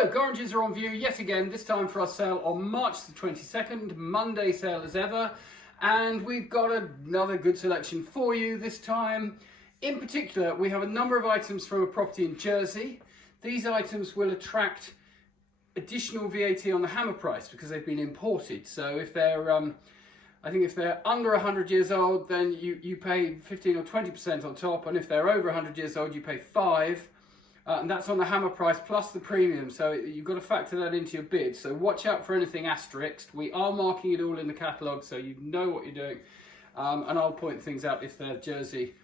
So, Gorringes are on view yet again, this time for our sale on March the 22nd, Monday sale as ever. And we've got another good selection for you this time. In particular, we have a number of items from a property in Jersey. These items will attract additional VAT on the hammer price because they've been imported. So if they're, I think if they're under 100 years old, then you pay 15 or 20% on top. And if they're over 100 years old, you pay 5%. And that's on the hammer price plus the premium, so you've got to factor that into your bid. So watch out for anything asterisked. We are marking it all in the catalogue, so you know what you're doing. And I'll point things out if they're Jersey,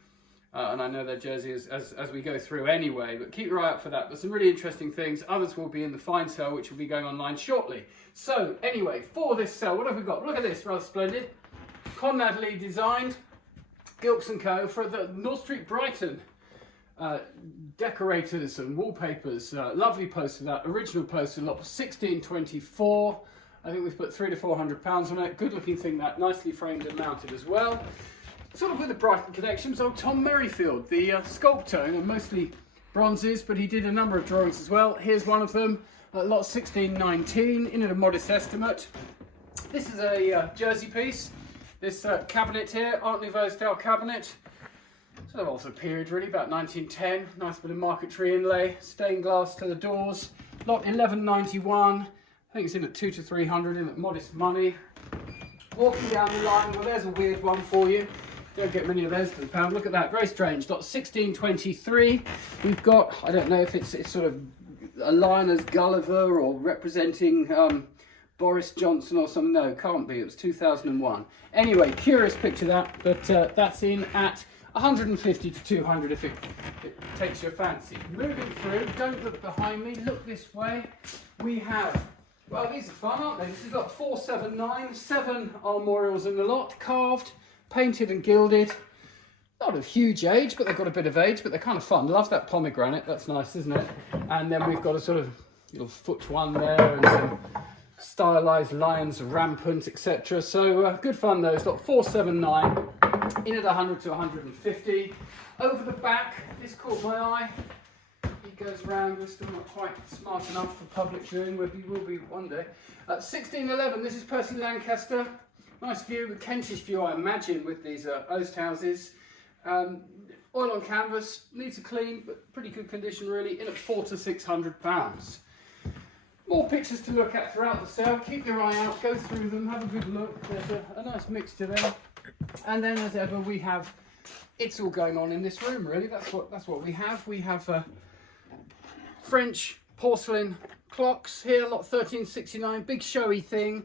and I know they're Jersey as we go through anyway, but keep your eye out for that. There's some really interesting things. Others will be in the fine sale, which will be going online shortly. So anyway, for this sale, what have we got? Look at this, rather splendid. Conrad Lee designed, Gilks & Co. for the North Street, Brighton. Decorators and wallpapers, lovely poster, that original poster, lot 1624. I think we've put £300 to £400 on it. Good looking thing, that nicely framed and mounted as well. Sort of with the Brighton connections, old Tom Merrifield, the sculptor, and mostly bronzes, but he did a number of drawings as well. Here's one of them, lot 1619, in at a modest estimate. This is a Jersey piece. This cabinet here, Art Nouveau style cabinet. Sort of also period really, about 1910. Nice bit of marquetry inlay, stained glass to the doors. Lot 1191. I think it's in at 200 to 300, in at modest money. Walking down the line, well, there's a weird one for you. Don't get many of those for the pound. Look at that, very strange. Lot 1623. We've got, I don't know if it's sort of a lion as Gulliver or representing Boris Johnson or something. No, can't be. It was 2001. Anyway, curious picture that, but that's in at 150 to 200 if it takes your fancy. Moving through, don't look behind me, look this way. We have, well, these are fun, aren't they? This is lot 479, 7 armorials in the lot, carved, painted and gilded. Not of huge age, but they've got a bit of age, but they're kind of fun. Love that pomegranate, that's nice, isn't it? And then we've got a sort of little foot one there and some stylized lions rampant, etc. So good fun those. Lot 479, in at 100 to 150. Over the back, this caught my eye. He goes round. We're still not quite smart enough for public viewing. We will be one day. 1611. This is Percy Lancaster. Nice view, the Kentish view, I imagine, with these oast houses. Oil on canvas, needs a clean, but pretty good condition really. In at £400 to £600. More pictures to look at throughout the sale. Keep your eye out, go through them, have a good look. There's a nice mixture there. And then, as ever, we have, it's all going on in this room, really. That's what we have. We have French porcelain clocks here, lot 1369, big showy thing.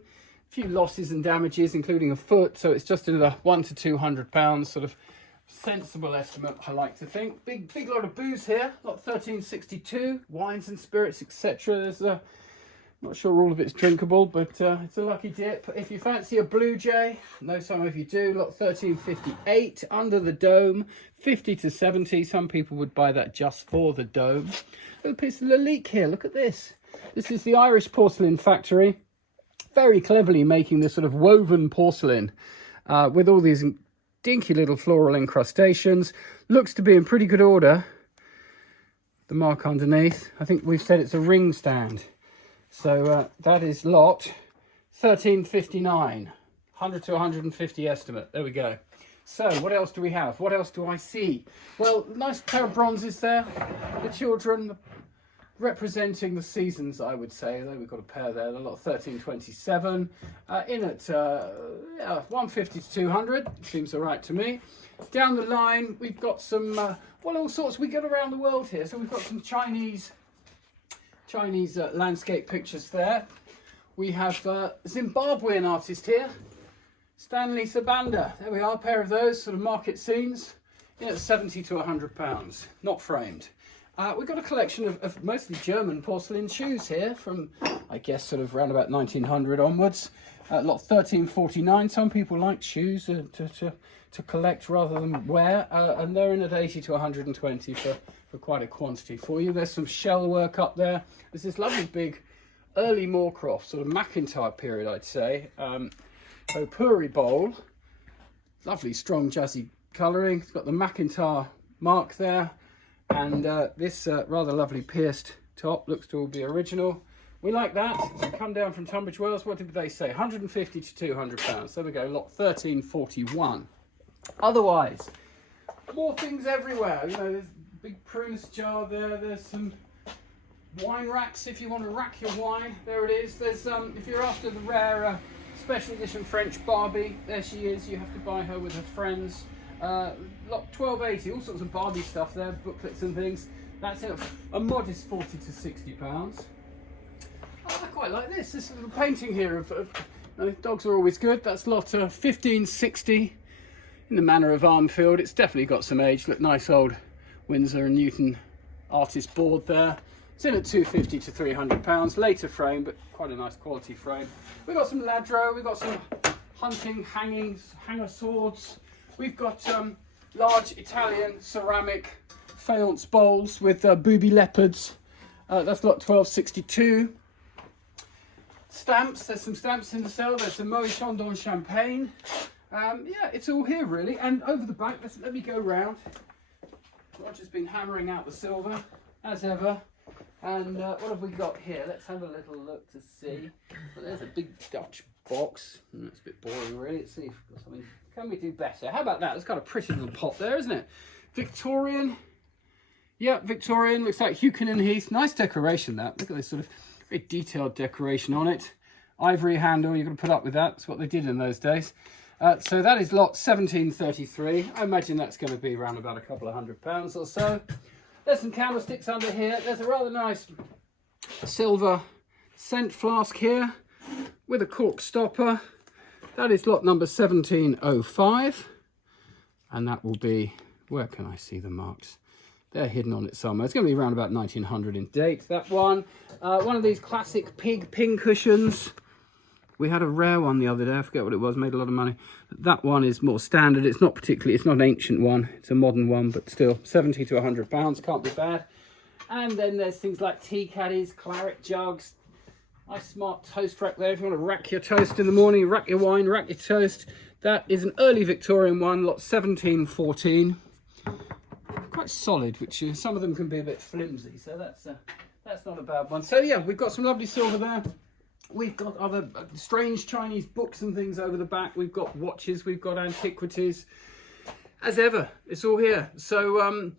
A few losses and damages, including a foot, so it's just in the £100 to £200, sort of sensible estimate, I like to think. Big lot of booze here, lot 1362, wines and spirits, etc. There's a, not sure all of it's drinkable, but it's a lucky dip. If you fancy a Blue Jay, know some of you do, lot 1358, under the dome, 50 to 70. Some people would buy that just for the dome. Look at a piece of Lalique here, look at this. This is the Irish Porcelain Factory. Very cleverly making this sort of woven porcelain with all these dinky little floral incrustations. Looks to be in pretty good order. The mark underneath, I think we've said it's a ring stand. So that is lot 1359, 100 to 150 estimate. There we go. So what else do we have? What else do I see? Well, nice pair of bronzes there. The children representing the seasons, I would say. There we've got a pair there. The lot 1327. In at 150 to 200. Seems all right to me. Down the line, we've got some, well, all sorts. We get around the world here. So we've got some Chinese landscape pictures there. We have Zimbabwean artist here, Stanley Sabanda. There we are, a pair of those sort of market scenes, in at 70 to £100, not framed. We've got a collection of mostly German porcelain shoes here from, I guess, sort of around about 1900 onwards. Lot 1349. Some people like shoes to collect rather than wear, and they're in at 80 to 120 for quite a quantity for you. There's some shell work up there. There's this lovely big early Moorcroft, sort of McIntyre period, I'd say. Potpourri bowl. Lovely strong jazzy colouring. It's got the McIntyre mark there. And this rather lovely pierced top, looks to all be original. We like that. Come down from Tunbridge Wells. What did they say? 150 to 200 pounds. There we go, lot 1341. Otherwise, more things everywhere. You know, there's a big prunus jar there. There's some wine racks if you want to rack your wine. There it is. There's if you're after the rare special edition French Barbie, there she is. You have to buy her with her friends. Lot 1280. All sorts of Barbie stuff there, booklets and things. That's it. A modest 40 to 60 pounds. I quite like this. This little painting here of dogs are always good. That's lot 1560 in the manner of Armfield. It's definitely got some age. Look, nice old Winsor and Newton artist board there. It's in at 250 to 300 pounds. Later frame, but quite a nice quality frame. We've got some ladro. We've got some hunting hangings, hanger swords. We've got large Italian ceramic faience bowls with booby leopards. That's lot 1262. Stamps, there's some stamps in the cell. There's some Moët Chandon champagne. Yeah, it's all here really. And over the back, let me go round. Roger's been hammering out the silver as ever. And what have we got here? Let's have a little look to see. Well, there's a big Dutch box. It's a bit boring really. Let's see if we've got something. Can we do better? How about that? It's got a pretty little pot there, isn't it? Victorian. Yeah, Victorian. Looks like Hukin and Heath. Nice decoration that. Look at this sort of very detailed decoration on it. Ivory handle, you're going to put up with that. That's what they did in those days. So that is lot 1733. I imagine that's going to be around about a couple of £100 or so. There's some candlesticks under here. There's a rather nice silver scent flask here with a cork stopper. That is lot number 1705. And that will be, where can I see the marks? They're hidden on it somewhere. It's going to be around about 1900 in date, that one. One of these classic pig pin cushions. We had a rare one the other day. I forget what it was. Made a lot of money. That one is more standard. It's not an ancient one. It's a modern one, but still 70 to 100 pounds. Can't be bad. And then there's things like tea caddies, claret jugs. Nice smart toast rack there. If you want to rack your toast in the morning, rack your wine, rack your toast. That is an early Victorian one, lot 1714. Quite solid, which some of them can be a bit flimsy, so that's not a bad one. So yeah, we've got some lovely silver there. We've got other strange Chinese books and things over the back. We've got watches, we've got antiquities. As ever, it's all here. So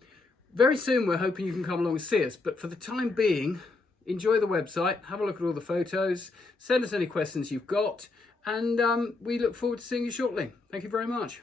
very soon we're hoping you can come along and see us, but for the time being, enjoy the website, have a look at all the photos, send us any questions you've got, and we look forward to seeing you shortly. Thank you very much.